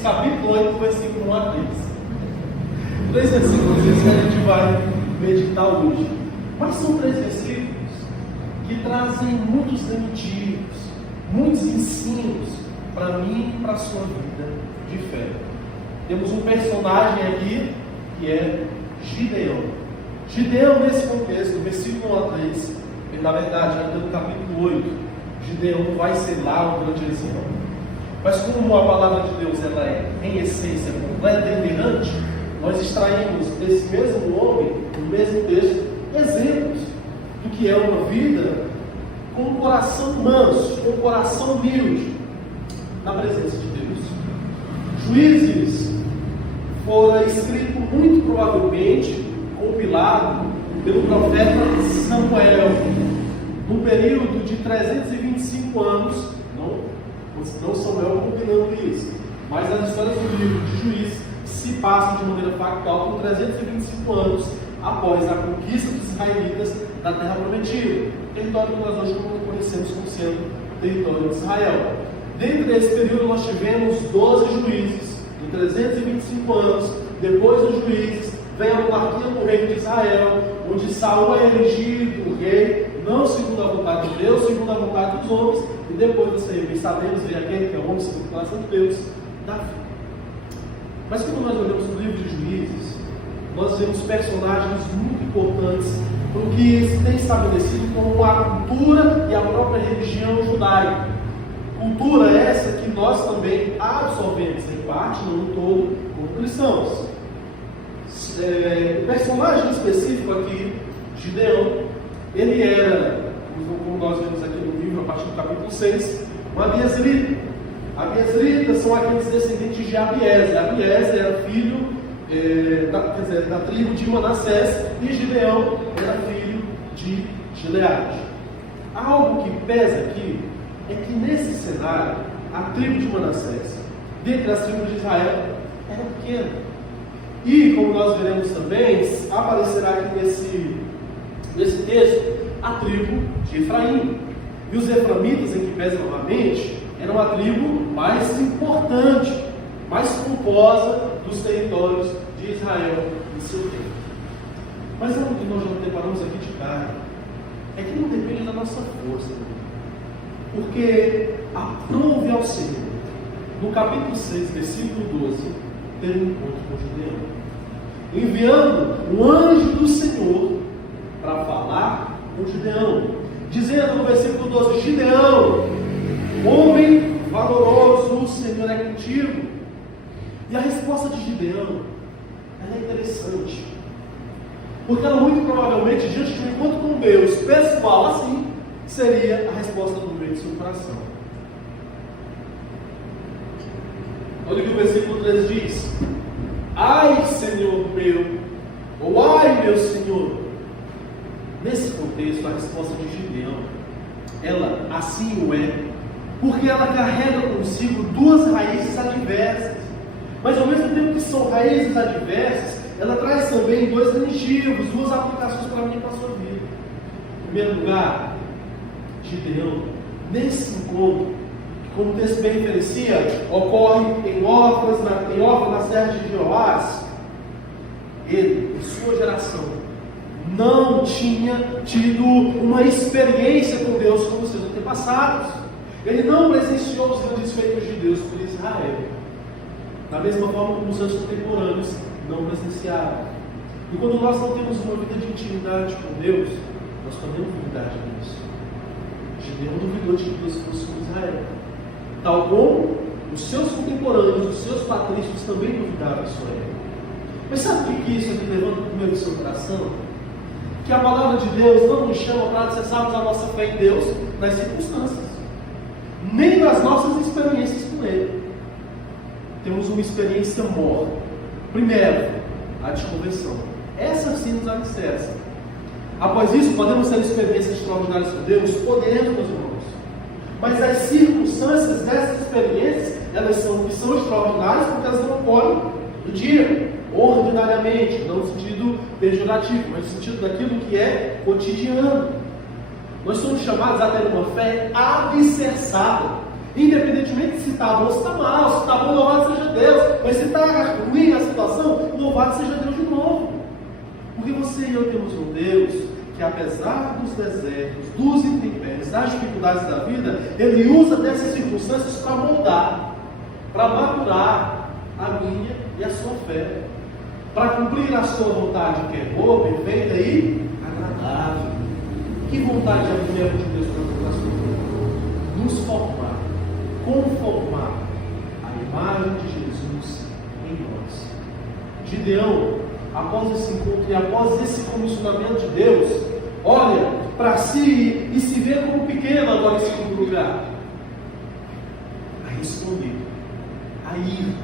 Juízes, capítulo 8, versículo 1 a 3. 3 versículos que a gente vai meditar hoje. Mas são 3 versículos que trazem muitos motivos, muitos ensinos para mim e para a sua vida de fé. Temos um personagem aqui que é Gideão. Gideão, nesse contexto, versículo 1 a 3, na verdade, ainda no capítulo 8, Gideão vai ser lá o grande exião. Mas como a palavra de Deus ela é, em essência, completa e inerrante, nós extraímos desse mesmo homem, no mesmo texto, exemplos do que é uma vida com um coração manso, com um coração humilde, na presença de Deus. Juízes fora escrito muito provavelmente, compilado pelo profeta Samuel, num período de 325 anos, não Samuel compilando isso, mas as histórias do livro de Juízes se passam de maneira factual por 325 anos após a conquista dos israelitas da terra prometida, território que nós hoje conhecemos como sendo o território de Israel. Dentro desse período nós tivemos 12 juízes, em 325 anos, depois dos juízes, vem a monarquia do reino de Israel, onde Saul é elegido o rei, não segundo a vontade de Deus, segundo a vontade dos homens, e depois você sabemos ver aquele que é o homem segundo o coração de Deus, Davi. Mas quando nós olhamos o livro de Juízes, nós vemos personagens muito importantes para o que se tem estabelecido como a cultura e a própria religião judaica. Cultura essa que nós também absorvemos em parte, não no todo, como cristãos. O personagem específico aqui, Gideão, ele era, como nós vemos aqui no livro, a partir do capítulo 6, um abiezrita. Abiezritas são aqueles descendentes de Abiezer. Abiezer era filho da tribo de Manassés e Gideão era filho de Gileade. Algo que pesa aqui é que nesse cenário, a tribo de Manassés, dentre as tribos de Israel, era pequena. E, como nós veremos também, aparecerá aqui nesse texto, a tribo de Efraim. E os eframitas, em que pesa novamente, eram a tribo mais importante, mais pomposa dos territórios de Israel em seu tempo. Mas algo que nós já deparamos aqui de cara é que não depende da nossa força, porque aprove ao Senhor, no capítulo 6, versículo 12, ter um encontro com Gideão, enviando o anjo do Senhor para falar com Gideão, dizendo no versículo 12: Gideão, homem valoroso, o Senhor é contigo. E a resposta de Gideão ela é interessante, porque ela muito provavelmente, diante de um encontro com Deus pessoal assim, seria a resposta do meio do seu coração. Olha o que o versículo 13 diz: ai, Senhor meu, ou ai, meu Senhor. Nesse contexto, a resposta de Gideão, ela assim o é, porque ela carrega consigo duas raízes adversas. Mas ao mesmo tempo que são raízes adversas, ela traz também dois objetivos, duas aplicações para mim e para a sua vida. Em primeiro lugar, Gideão, nesse encontro, que como o texto bem referencia, ocorre em Ofra, na terra de Jeoás, ele, em sua geração, não tinha tido uma experiência com Deus como seus antepassados. Ele não presenciou os grandes feitos de Deus por Israel, da mesma forma como os seus contemporâneos não presenciaram. E quando nós não temos uma vida de intimidade com Deus, nós podemos duvidar de Deus. Gideão duvidou de que Deus fosse com Israel, tal como os seus contemporâneos, os seus patrícios também duvidaram de sua época. Mas sabe o que isso aqui levanta no meio do seu coração? Que a palavra de Deus não nos chama para acessarmos a nossa fé em Deus nas circunstâncias, nem nas nossas experiências com Ele. Temos uma experiência morta. Primeiro, a desconversão. Essa sim nos alicerça. Após isso, podemos ter experiências extraordinárias com Deus? Podemos, meus irmãos. Mas as circunstâncias dessas experiências, elas são extraordinárias porque elas não ocorrem no dia, ordinariamente, não no sentido pejorativo, mas no sentido daquilo que é cotidiano. Nós somos chamados a ter uma fé alicerçada, independentemente se está bom ou se está mal, se está bom, louvado seja Deus. Mas se está ruim a situação, louvado seja Deus de novo. Porque você e eu temos um Deus que, apesar dos desertos, dos intempéries, das dificuldades da vida, Ele usa dessas circunstâncias para moldar, para maturar a minha e a sua fé, para cumprir a sua vontade, que é boa, perfeita e agradável. Que vontade é a mulher de Deus para a sua vida? Nos formar, conformar a imagem de Jesus em nós. Gideão, após esse encontro e após esse comissionamento de Deus, olha para si e se vê como pequeno agora em segundo lugar, a responder, a ir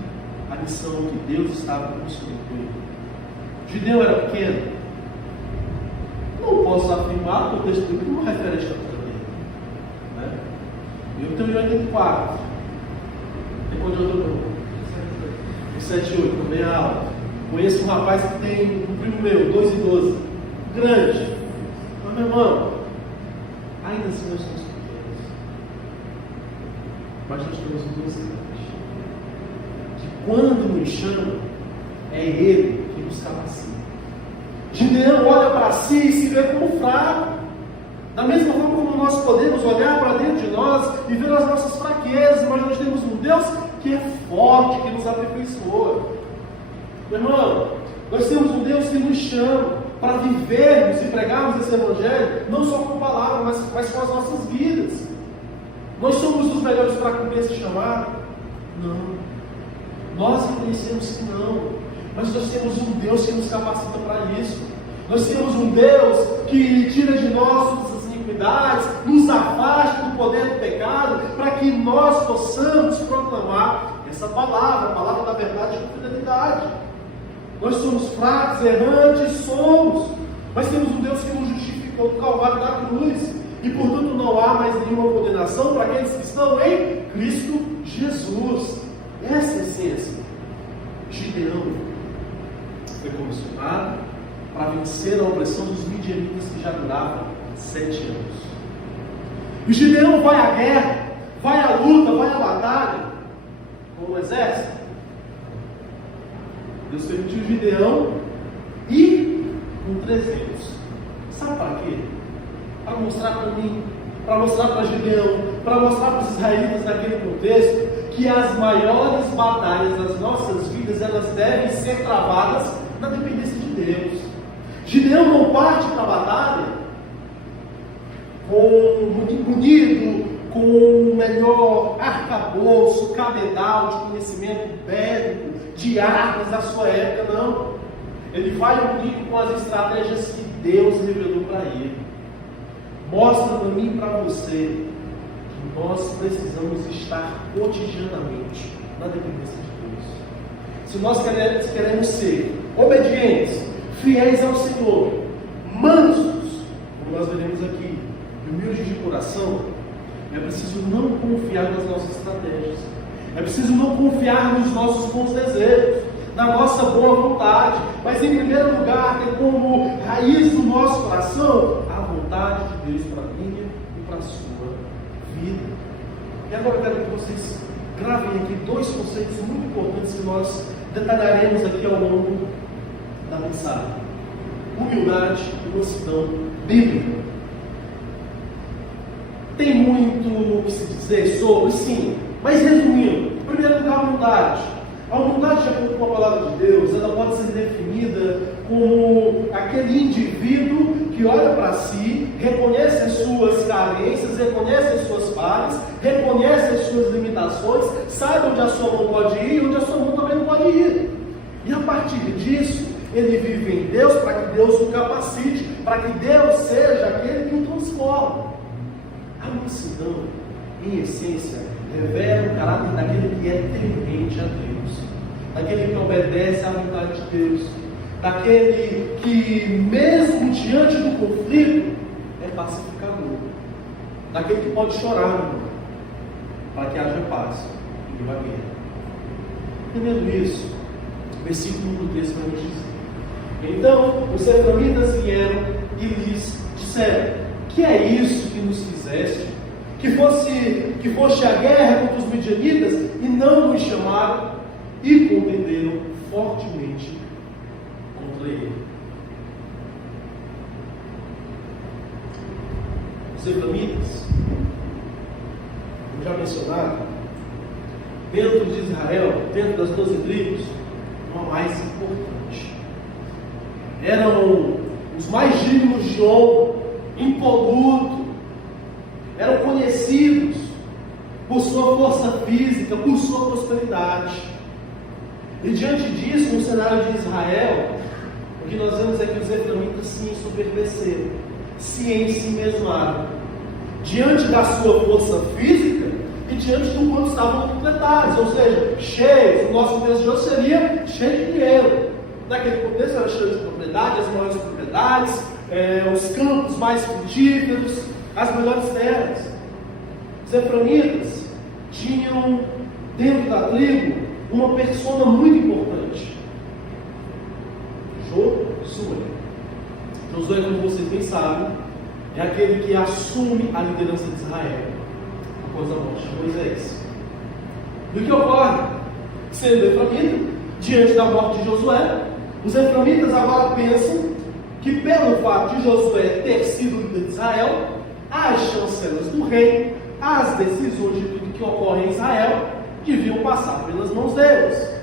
à missão que Deus estava comissionando com ele. Gideão era pequeno? Não posso afirmar, porque o texto bíblico não refere a estatura dele, né? Eu tenho 84, depois de outro 7,8, também é alto. Conheço um rapaz que tem um primo meu, 2,12, grande. Mas, meu irmão, ainda assim nós somos pequenos. Mas nós temos um Deus grande, que quando nos chama, é Ele que nos capacita. Gideão olha para si e se vê como fraco. Da mesma forma como nós podemos olhar para dentro de nós e ver as nossas fraquezas, mas nós temos um Deus que é forte, que nos aperfeiçoa. Meu irmão, nós temos um Deus que nos chama para vivermos e pregarmos esse Evangelho, não só com palavras, mas com as nossas vidas. Nós somos os melhores para cumprir esse chamado? Não. Nós reconhecemos que não. Mas nós temos um Deus que nos capacita para isso. Nós temos um Deus que tira de nós todas as iniquidades, nos afasta do poder do pecado, para que nós possamos proclamar essa palavra, a palavra da verdade e da fidelidade. Nós somos fracos, errantes, somos, mas temos um Deus que nos justificou do Calvário da cruz, e portanto não há mais nenhuma condenação para aqueles que estão em Cristo Jesus. Essa é a essência. Gideão foi comissionado para vencer a opressão dos midianitas que já duravam 7 anos. E Gideão vai à guerra, vai à luta, vai à batalha com o exército. Deus permitiu Gideão ir com 300. Sabe para quê? Para mostrar para mim, para mostrar para Gideão, para mostrar para os israelitas naquele contexto, que as maiores batalhas das nossas vidas, elas devem ser travadas na dependência de Deus. Gideão não parte para a batalha muito bonito, com o melhor arcabouço, cabedal de conhecimento bélico, de armas da sua época, não. Ele vai unido com as estratégias que Deus revelou para ele. Mostra para mim e para você que nós precisamos estar cotidianamente na dependência de Deus. Se nós queremos ser obedientes, fiéis ao Senhor, mansos, como nós veremos aqui, humildes de coração, é preciso não confiar nas nossas estratégias. É preciso não confiar nos nossos bons desejos, na nossa boa vontade, mas em primeiro lugar ter como raiz do nosso coração a vontade de Deus para a minha e para a sua vida. E agora eu quero que vocês gravem aqui 2 conceitos muito importantes que nós detalharemos aqui ao longo da mensagem: humildade e mansidão bíblica. Tem muito o que se dizer sobre, sim, mas resumindo, em primeiro lugar, a humildade. A humildade, de acordo com a palavra de Deus, ela pode ser definida como aquele indivíduo que olha para si, reconhece as suas carências, reconhece as suas falhas, reconhece as suas limitações, sabe onde a sua mão pode ir e onde a sua mão também não pode ir. E a partir disso, ele vive em Deus para que Deus o capacite, para que Deus seja aquele que o transforma. A mansidão, em essência, revela o caráter daquele que é temente a Deus, daquele que obedece à vontade de Deus, daquele que, mesmo diante do conflito, é pacificador, daquele que pode chorar para que haja paz em meio à guerra. Entendendo isso, o versículo 3 vai nos dizer: então os efraimitas vieram e lhes disseram: que é isso que nos fizeste? Que foste à guerra contra os midianitas e não nos chamaram? e contenderam fortemente contra ele. Os edomitas, como já mencionado, dentro de Israel, dentro das 12 tribos, uma mais importante. Eram os mais dignos de honra, impoluto, eram conhecidos por sua força física, por sua prosperidade. E diante disso, no cenário de Israel, o que nós vemos é que os efraimitas se ensoberbeceram, se ensimesmaram, diante da sua força física e diante do quanto estavam completados, ou seja, cheios. O nosso contexto de hoje seria cheio de dinheiro. Naquele contexto era cheio de propriedade, as maiores propriedades, os campos mais frutíferos, as melhores terras. Os efraimitas tinham dentro da tribo uma persona muito importante: Josué. Josué, como vocês bem sabem, é aquele que assume a liderança de Israel após a morte de Moisés. E o que ocorre? Sendo efraimita, diante da morte de Josué, os efraimitas agora pensam que, pelo fato de Josué ter sido líder de Israel, as chancelas do rei, as decisões de tudo que ocorre em Israel, deviam passar pelas mãos deles.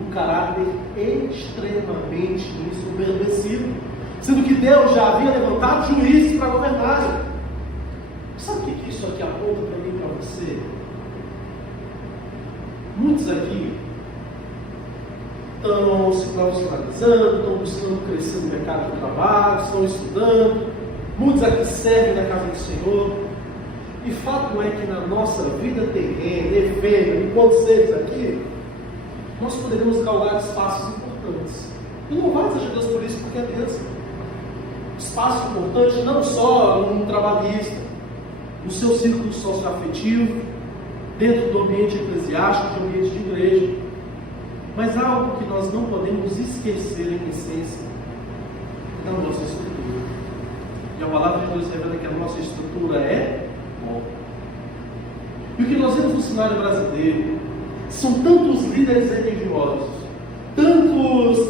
Um caráter extremamente ensoberbecido, sendo que Deus já havia levantado juízes para governar. Sabe o que isso aqui aponta para mim e para você? Muitos aqui estão se profissionalizando, estão buscando crescer no mercado de trabalho, estão estudando, muitos aqui servem na casa do Senhor. E fato é que na nossa vida terrena, efêmera, enquanto seres aqui, nós poderemos galgar espaços importantes. E louvado seja Deus por isso, porque é bênção. Espaço importante não só no trabalhista, no seu círculo socioafetivo, dentro do ambiente eclesiástico, do ambiente de igreja, mas algo que nós não podemos esquecer em essência da nossa estrutura. E a palavra de Deus revela que a nossa estrutura é bom. E o que nós vemos no cenário brasileiro são tantos líderes religiosos,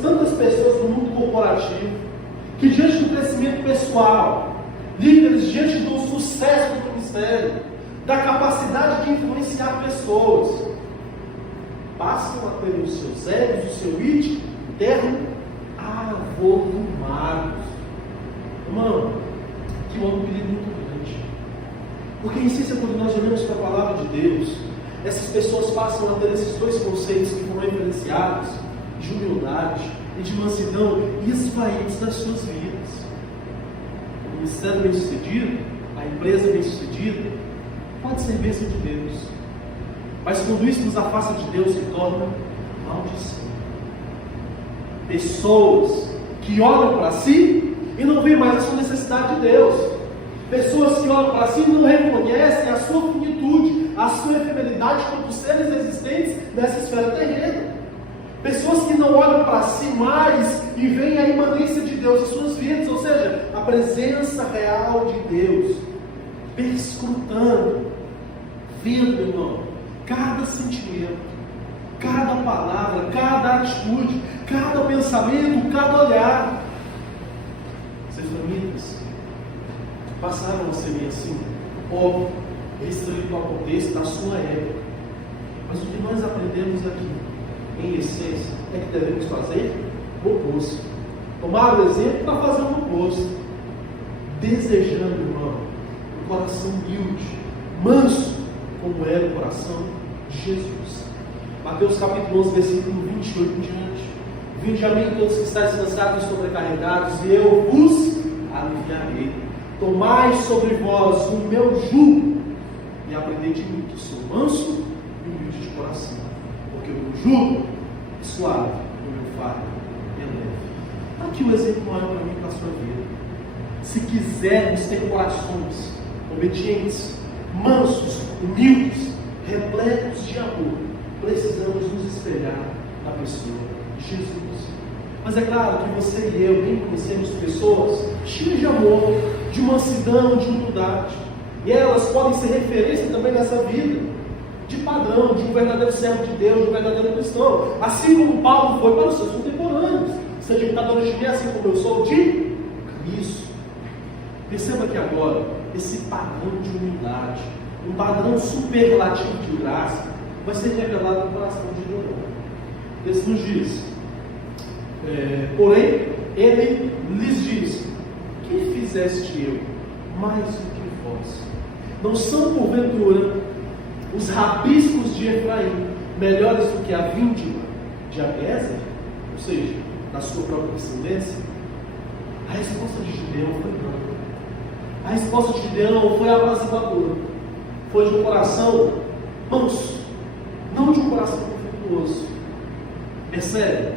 tantas pessoas do mundo corporativo, que diante do crescimento pessoal, líderes diante do sucesso do ministério, da capacidade de influenciar pessoas, passam a ter os seus egos, o seu id interno avolumados. Irmão, que é um perigo muito grande. Porque em essência, quando nós olhamos para a palavra de Deus, essas pessoas passam a ter esses dois conceitos que foram referenciados, de humildade e de mansidão, esvaídos das suas vidas. O ministério bem-sucedido, a empresa bem-sucedida, pode ser bênção de Deus, mas quando isso nos afasta de Deus, se torna maldição. Pessoas que olham para si e não veem mais a sua necessidade de Deus. Pessoas que olham para si e não reconhecem a sua finitude, a sua efemeridade como seres existentes nessa esfera terrena. Pessoas que não olham para si mais e veem a imanência de Deus em suas vidas, ou seja, a presença real de Deus, perscrutando, vendo, irmão, cada sentimento, cada palavra, cada atitude, cada pensamento, cada olhar. Os efraimitas passaram a ser assim, óbvio, restrito ao contexto da sua época. Mas o que nós aprendemos aqui, em essência, é que devemos fazer o oposto. Tomar o exemplo para fazer o oposto. Desejando, irmão, um coração humilde, manso, como era o coração de Jesus. Mateus capítulo 11, versículo 28 em diante. Vinde a mim todos que estáis cansados e sobrecarregados, e eu vos aliviarei. Tomai sobre vós o meu jugo, e aprendei de mim, que sou manso e humilde de coração. Porque o meu jugo é suave, o meu fardo é leve. Aqui o exemplo maior para mim e para a sua vida. Se quisermos ter corações obedientes, mansos, humildes, repletos de amor, precisamos nos espelhar na pessoa de Jesus. Mas é claro que você e eu bem conhecemos pessoas cheias de amor, de mansidão, de humildade. E elas podem ser referência também nessa vida, de padrão, de um verdadeiro servo de Deus, de um verdadeiro cristão. Assim como Paulo foi para os seus contemporâneos. Sejam imitadores de mim, assim como eu sou de Cristo. Perceba que agora, esse padrão de humildade, um padrão superlativo de graça, vai ser revelado no coração de Deus. Esse nos diz, porém, ele lhes diz: que fizeste eu mais do que vós? Não são porventura os rabiscos de Efraim melhores do que a vindima de Abiezer? Ou seja, da sua própria descendência? A resposta de Gideão foi não. A resposta de Gideão foi apaziguadora. Foi de um coração manso, não de um coração conflituoso. Percebe?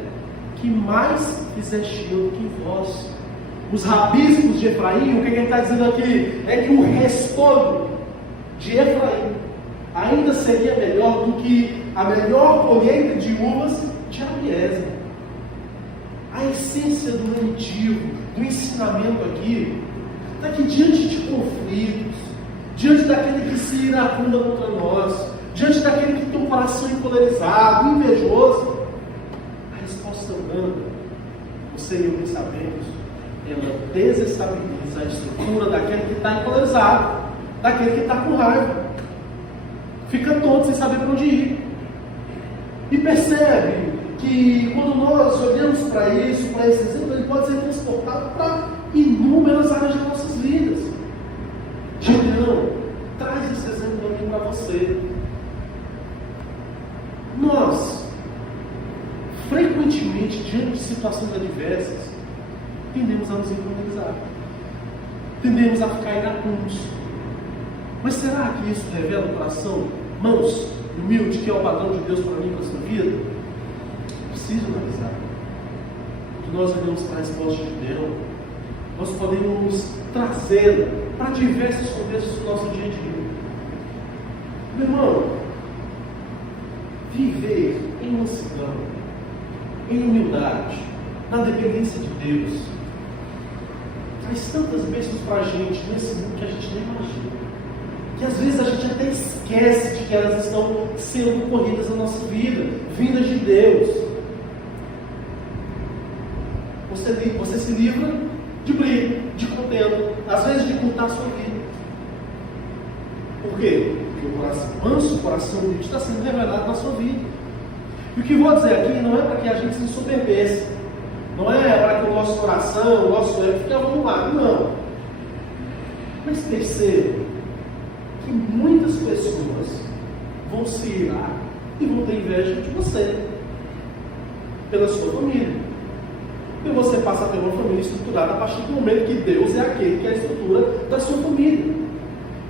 Que mais fizeste eu do que vós? Os rabiscos de Efraim, o que ele está dizendo aqui? É que o restolho de Efraim ainda seria melhor do que a melhor colheita de uvas de Abiezer. A essência do remitivo, do ensinamento aqui, está que diante de conflitos, diante daquele que se iracunda contra nós, diante daquele que tem um coração encolerizado, invejoso, a resposta branda, você e eu bem sabemos, ela desestabiliza a estrutura daquele que está encolerizado, daquele que está com raiva. Fica tonto sem saber para onde ir. E percebe que quando nós olhamos para isso, para esse exemplo, ele pode ser transportado para inúmeras áreas de nossas vidas. Gideão, traz esse exemplo aqui para você. Nós, frequentemente, diante de situações adversas, tendemos a nos improvisar, tendemos a ficar iracundos. Mas será que isso revela o coração manso, humilde, que é o padrão de Deus para mim e para a sua vida? Preciso analisar. Que nós olhamos para a resposta de Deus, nós podemos trazê-la para diversos contextos do nosso dia a dia. Meu irmão, viver em mansidão, em humildade, na dependência de Deus, traz tantas bênçãos para a gente nesse mundo que a gente nem imagina. Que às vezes a gente até esquece de que elas estão sendo corridas na nossa vida, vindas de Deus. Você se livra de briga, de contenda, às vezes de contar a sua vida. Por quê? Porque o coração manso, o coração humilde está sendo revelado na sua vida. E o que vou dizer aqui não é para que a gente se ensoberbeça, não é para que o nosso coração, o nosso ego fique avolumado, não. Mas perceba que muitas pessoas vão se irar e vão ter inveja de você, pela sua família. E você passa a ter uma família estruturada a partir do momento que Deus é aquele que é a estrutura da sua família.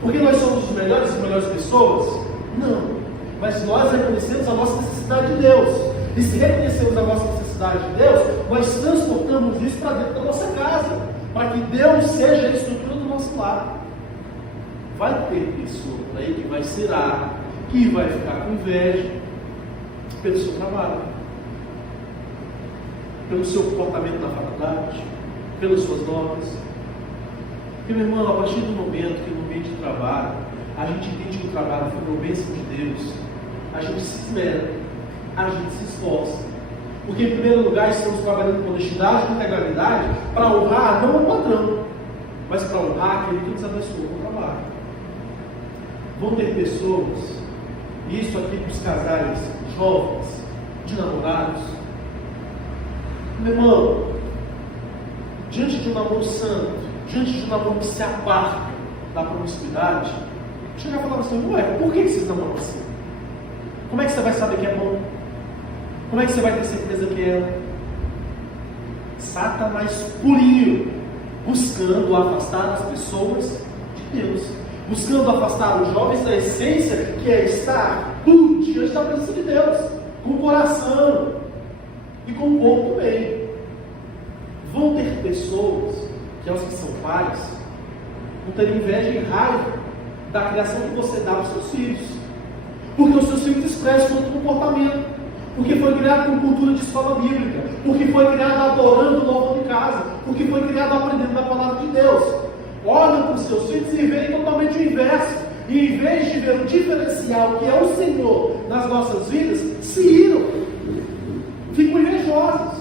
Porque nós somos os melhores, as melhores pessoas? Não. Mas nós reconhecemos a nossa necessidade de Deus. E se reconhecemos a nossa necessidade de Deus, nós transportamos isso para dentro da nossa casa, para que Deus seja a estrutura do nosso lar. Vai ter pessoa aí que vai se irar, que vai ficar com inveja pelo seu trabalho, pelo seu comportamento na faculdade, pelas suas notas. Porque, meu irmão, a partir do momento que no meio de trabalho a gente entende que o trabalho foi uma bênção de Deus, a gente se esmera, a gente se esforça. Porque, em primeiro lugar, estamos trabalhando com honestidade e integralidade para honrar não o patrão, mas para honrar aquele que nos abençoou com o trabalho. Vão ter pessoas, e isso aqui para os casais jovens, de namorados. Meu irmão, diante de um namoro santo, diante de um namoro que se aparta da promiscuidade, chega a falar assim: ué, por que vocês namoram assim? Como é que você vai saber que é bom? Como é que você vai ter certeza que é? Satanás purinho, buscando afastar as pessoas de Deus, buscando afastar os jovens da essência que é estar puro diante da presença de Deus, com o coração e com o corpo também. Vão ter pessoas que, aos que são pais, vão ter inveja e raiva da criação que você dá aos seus filhos, porque os seus filhos expressam outro comportamento, porque foi criado com cultura de escola bíblica, porque foi criado adorando, louvando em casa, porque foi criado aprendendo da palavra de Deus. Olham para os seus filhos e veem totalmente o inverso. e em vez de ver o diferencial que é o Senhor nas nossas vidas, se iram, ficam invejosos,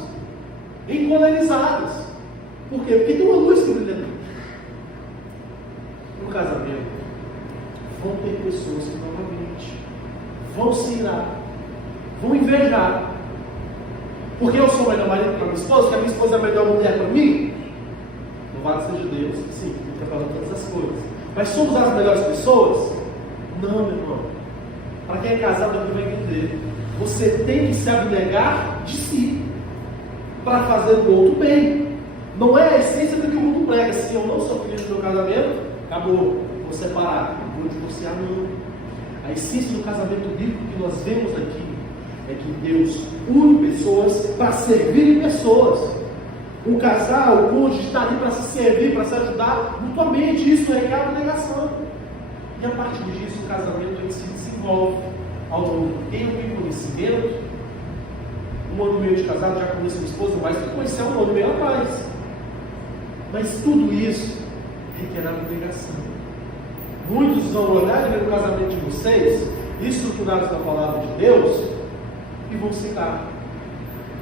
encolerizados. Por quê? Porque tem uma luz que brilha no casamento. Vão ter pessoas que novamente vão se irar, vão invejar. Porque eu sou o melhor marido para minha esposa, que a minha esposa é a melhor mulher para mim. Louvado seja Deus, sim, Ele está falando todas as coisas. Mas somos as melhores pessoas? Não, meu irmão. Para quem é casado aqui vai entender. Você tem que se abnegar de si para fazer o outro bem. Não é a essência do que o mundo prega. Se eu não sou feliz no meu casamento, acabou, vou separar, vou divorciar, não. A essência do casamento bíblico que nós vemos aqui é que Deus une pessoas para servirem pessoas. Um casal, o cônjuge está ali para se servir, para se ajudar mutuamente. Isso é a abnegação. E a partir disso, o casamento ele se desenvolve ao longo do tempo e conhecimento. Um ano e meio de casado, já conheço minha esposa, mas que conheceu um ano e meio atrás. Mas tudo isso requer abnegação. Muitos vão olhar no casamento de vocês, estruturados na palavra de Deus, e vão citar.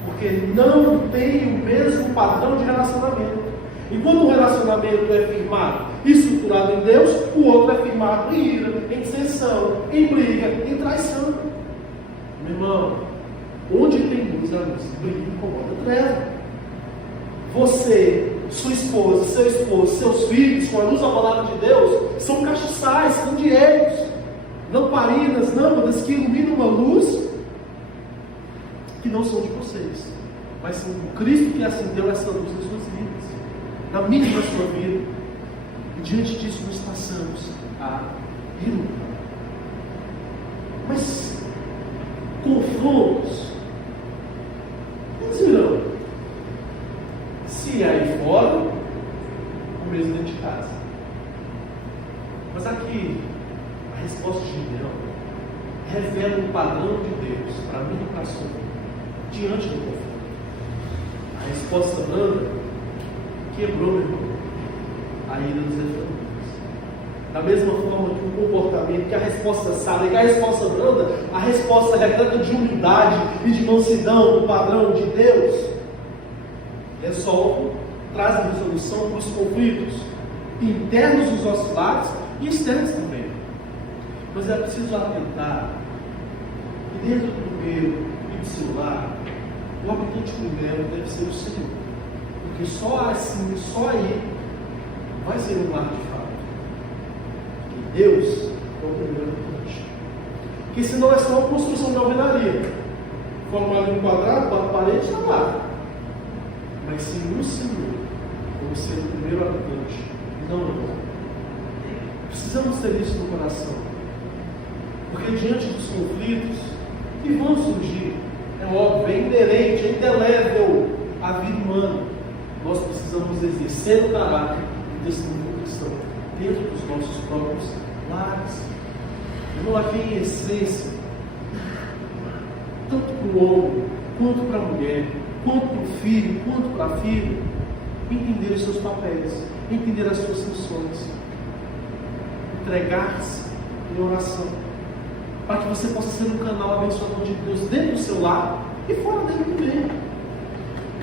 Porque não tem o mesmo padrão de relacionamento. E quando um relacionamento é firmado e estruturado em Deus, o outro é firmado em ira, em dissensão, em briga, em traição. Meu irmão, onde tem luz, a luz brilha, incomoda, treva. Você, sua esposa, seu esposo, seus filhos, com a luz da palavra de Deus, são castiçais, candeeiros, lamparinas, lâmpadas que iluminam uma luz que não são de vocês, mas são do Cristo que acendeu essa luz nas suas vidas, na minha e na sua vida. E diante disso nós passamos a iluminar. Mas confrontos, eles virão. Se aí fora, ou mesmo dentro de casa. Mas aqui, a resposta de Gideão revela um padrão de Deus para mim e para a sua vida, diante do conflito. A resposta branda quebrou, meu irmão, a ira dos efraimitas. Da mesma forma que o comportamento, que a resposta sábia, que a resposta branda, a resposta repleta de humildade e de mansidão do padrão de Deus, resolve, traz resolução para os conflitos internos dos nossos lares e externos também. Mas é preciso atentar que dentro do primeiro e do seu lar, o habitante primeiro deve ser o Senhor. Porque só assim, só aí, vai ser um lar de fato. Porque Deus é o primeiro habitante. Porque senão é só uma construção de alvenaria. Formado em um quadrado, quatro paredes, está lá. Mas se no Senhor, como ser o primeiro habitante, não é bom. Precisamos ter isso no coração. Porque diante dos conflitos que vão surgir, é óbvio, é inerente, é indelével à vida humana, nós precisamos exercer o caráter e testemunho cristão dentro dos nossos próprios lares. Não aqui em essência, tanto para o homem, quanto para a mulher, quanto para o filho, quanto para a filha, entender os seus papéis, entender as suas funções, entregar-se em oração, para que você possa ser um canal abençoador de Deus dentro do seu lar e fora dele também.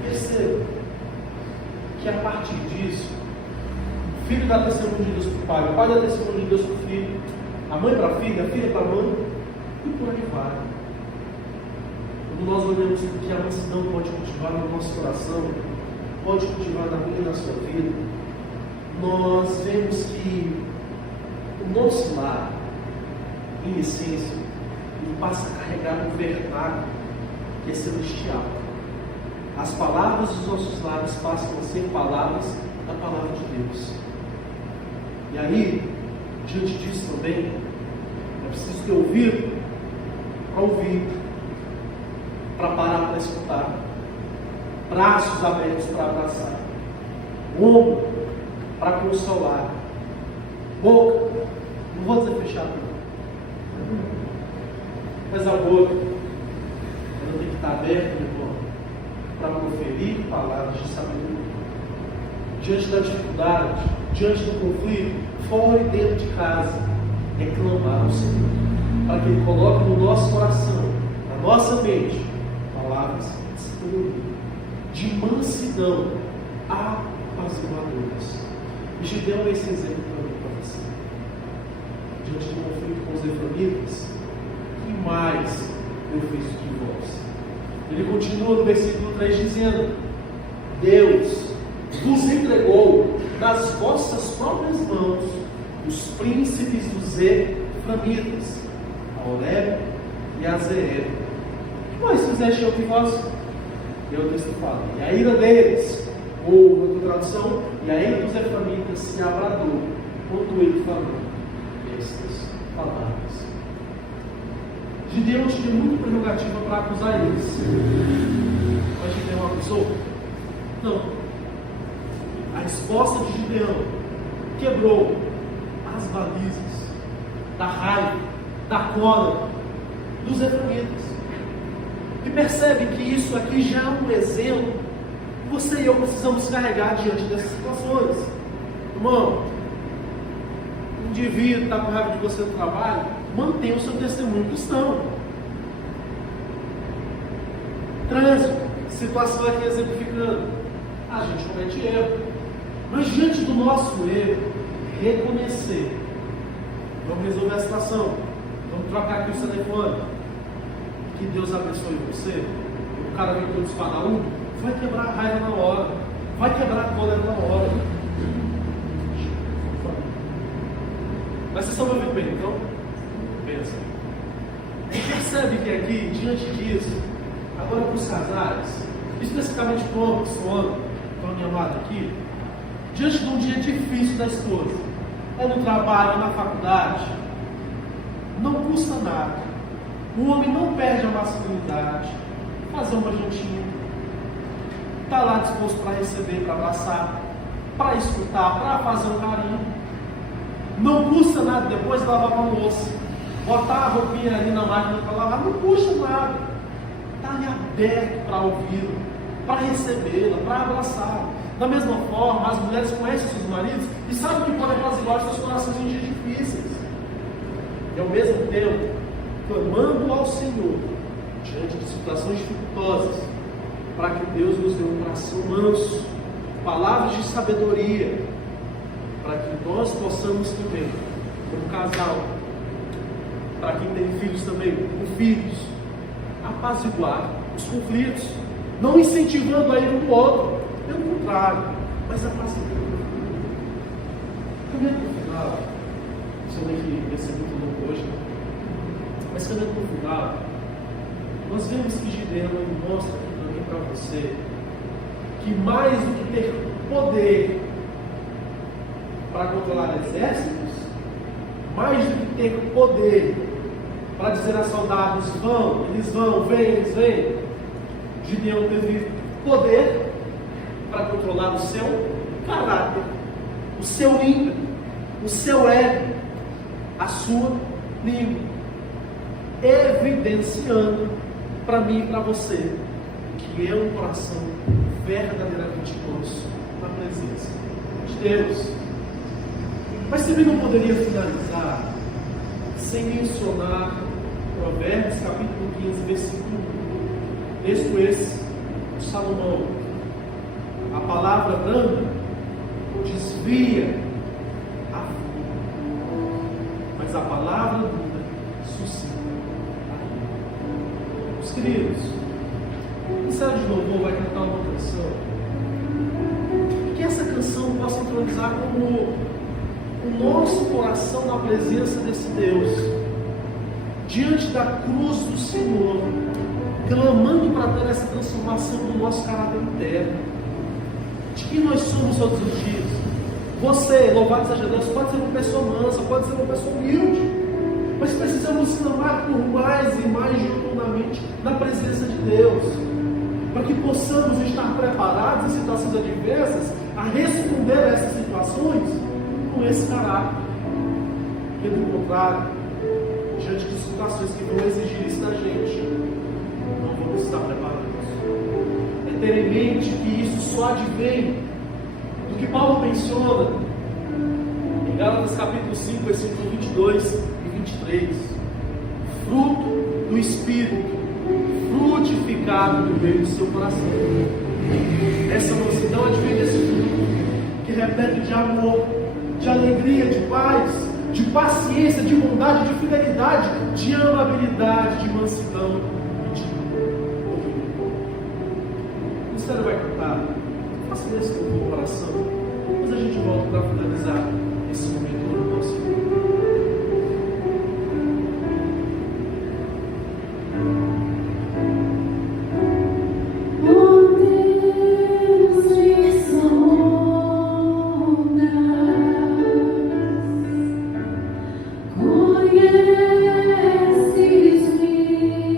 Perceba que a partir disso, o filho dá testemunho de Deus para o pai, o pai dá testemunho de Deus para o filho, a mãe para a filha para a mãe, e por aí vai. Quando nós olhamos que a mansidão pode cultivar no nosso coração, pode cultivar na minha e na sua vida, nós vemos que o nosso lar, em essência, ele passa a carregar um vernáculo que é celestial. As palavras dos nossos lábios passam a ser palavras da palavra de Deus. E aí, diante disso também, é preciso ter ouvido para ouvir, para parar para escutar, braços abertos para abraçar, ombro para consolar, boca, não vou dizer fechada, mas a boca, ela tem que estar aberta, meu irmão, para proferir palavras de sabedoria. Diante da dificuldade, diante do conflito, fora e dentro de casa, é clamar ao Senhor, para que Ele coloque no nosso coração, na nossa mente, palavras de sabedoria, de mansidão, apaziguadoras. E Gideão é esse exemplo também para você. Diante do conflito com os eframitas, que mais eu fiz de vós? Ele continua no versículo 3 dizendo: Deus vos entregou nas vossas próprias mãos os príncipes dos eframitas, a Oreb e a Zeeb. Que mais fizeste eu que vós? E o texto fala: e a ira deles, ou outra tradução, e a ira dos eframitas se abradou, quando ele falou estas palavras. Gideão tinha muita prerrogativa para acusar eles. Mas Gideão acusou? Não. A resposta de Gideão quebrou as balizas da raiva, da cólera dos eframitas. E percebe que isso aqui já é um exemplo que você e eu precisamos carregar diante dessas situações. Irmão, o indivíduo está com raiva de você no trabalho, mantenha o seu testemunho cristão. Trânsito, situação aqui exemplificando. A gente comete erro, mas diante do nosso erro, reconhecer. Vamos resolver a situação. Vamos trocar aqui o telefone. Que Deus abençoe você. O cara vem todo espadaúdo, vai quebrar a raiva na hora, vai quebrar a cólera na hora. Mas vocês estão me ouvindo bem, então? Pensa. E percebe que aqui, diante disso, agora para os casais, especificamente para o homem que soando, para a minha amada aqui, diante de um dia difícil da esposa, é no trabalho, na faculdade, não custa nada. O homem não perde a masculinidade, fazer uma jantinha, está lá disposto para receber, para abraçar, para escutar, para fazer um carinho. Não custa nada depois lavar a louça, botar a roupinha ali na máquina para lavar, não custa nada. Está ali aberto para ouvi-lo, para recebê-la, para abraçá-la. Da mesma forma, as mulheres conhecem seus maridos e sabem que podem apaziguar seus corações em dias difíceis. E ao mesmo tempo, clamando ao Senhor, diante de situações dificultosas, para que Deus nos dê um coração manso, palavras de sabedoria, para que nós possamos também, como casal, para quem tem filhos também, com filhos, apaziguar os conflitos, não incentivando a ir um do outro, pelo contrário, mas apaziguando. Caminhando no final, sei que vai ser muito longo hoje, mas caminhando no final, nós vemos que Gideão mostra aqui também para você que mais do que ter poder para controlar exércitos, mais do que ter poder para dizer a soldados: vão, vêm, eles vêm, Gideão teve poder para controlar o seu caráter, o seu ímpeto, o seu ego, a sua língua, evidenciando para mim e para você que é um coração verdadeiramente manso na presença de Deus. Mas também não poderia finalizar sem mencionar Provérbios capítulo 15, versículo 1. Texto esse de Salomão: a palavra branda desvia a fúria, mas a palavra dura suscita a ira. Os queridos, o Ministério de Louvor vai cantar uma canção, e que essa canção possa entronizar como o nosso coração na presença desse Deus, diante da cruz do Senhor, clamando para ter essa transformação do nosso caráter interno, de quem nós somos todos os dias. Você, louvado seja Deus, pode ser uma pessoa mansa, pode ser uma pessoa humilde, mas precisamos clamar por mais e mais profundamente na presença de Deus, para que possamos estar preparados em situações adversas a responder a essas situações com esse caráter. E do contrário, diante de situações que vão exigir isso da gente, não vamos estar preparados. É ter em mente que isso só advém do que Paulo menciona em Gálatas capítulo 5, versículo 22 e 23. Fruto do Espírito, frutificado no meio do seu coração. Essa mansidão advém desse fruto, que repete de amor, de alegria, de paz, de paciência, de bondade, de fidelidade, de amabilidade, de mansidão e de domínio. O ministério vai cantar, faça isso com o teu coração, mas a gente volta para finalizar esse momento no nosso mundo. Conheces-me.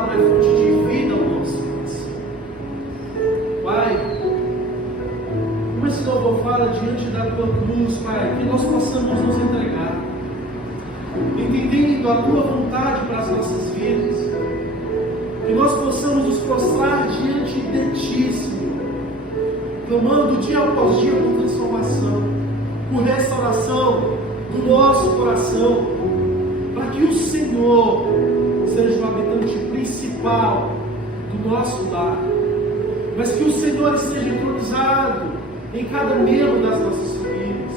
palavra é fonte de vida ao nosso coração. Pai, como esse louvor fala diante da tua cruz, Pai, que nós possamos nos entregar, entendendo a tua vontade para as nossas vidas, que nós possamos nos prostrar diante de ti, Senhor, clamando dia após dia por transformação, por restauração do nosso coração, para que o Senhor seja o habitante principal do nosso lar, mas que o Senhor esteja entronizado em cada membro das nossas famílias,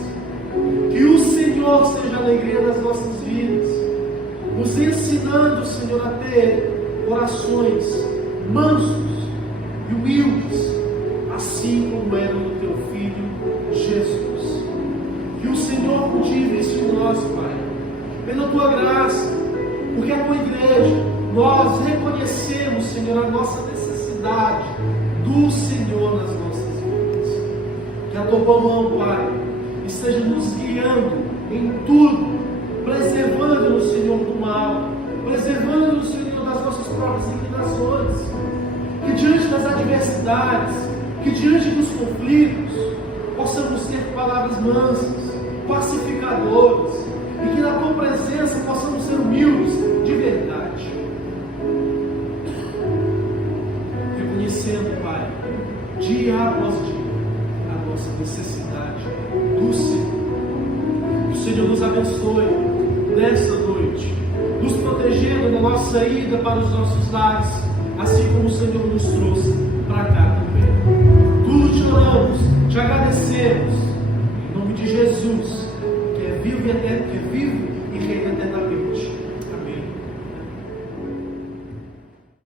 que o Senhor seja a alegria das nossas vidas, nos ensinando, Senhor, a ter corações mansos e humildes, assim como era no teu Filho Jesus. Que o Senhor cultive isso em nós, Pai, pela tua graça, porque a tua igreja, nós reconhecemos, Senhor, a nossa necessidade do Senhor nas nossas vidas. Que a tua mão, Pai, esteja nos guiando em tudo, preservando-nos, Senhor, do mal, preservando-nos, Senhor, das nossas próprias inclinações. Que diante das adversidades, que diante dos conflitos, possamos ter palavras mansas, pacificadoras, e que na tua presença possamos ser humildes de verdade, reconhecendo, Pai, dia após dia, a nossa necessidade do Senhor. Que o Senhor nos abençoe nesta noite, nos protegendo na nossa ida para os nossos lares, assim como o Senhor nos trouxe para cá também. Tudo te oramos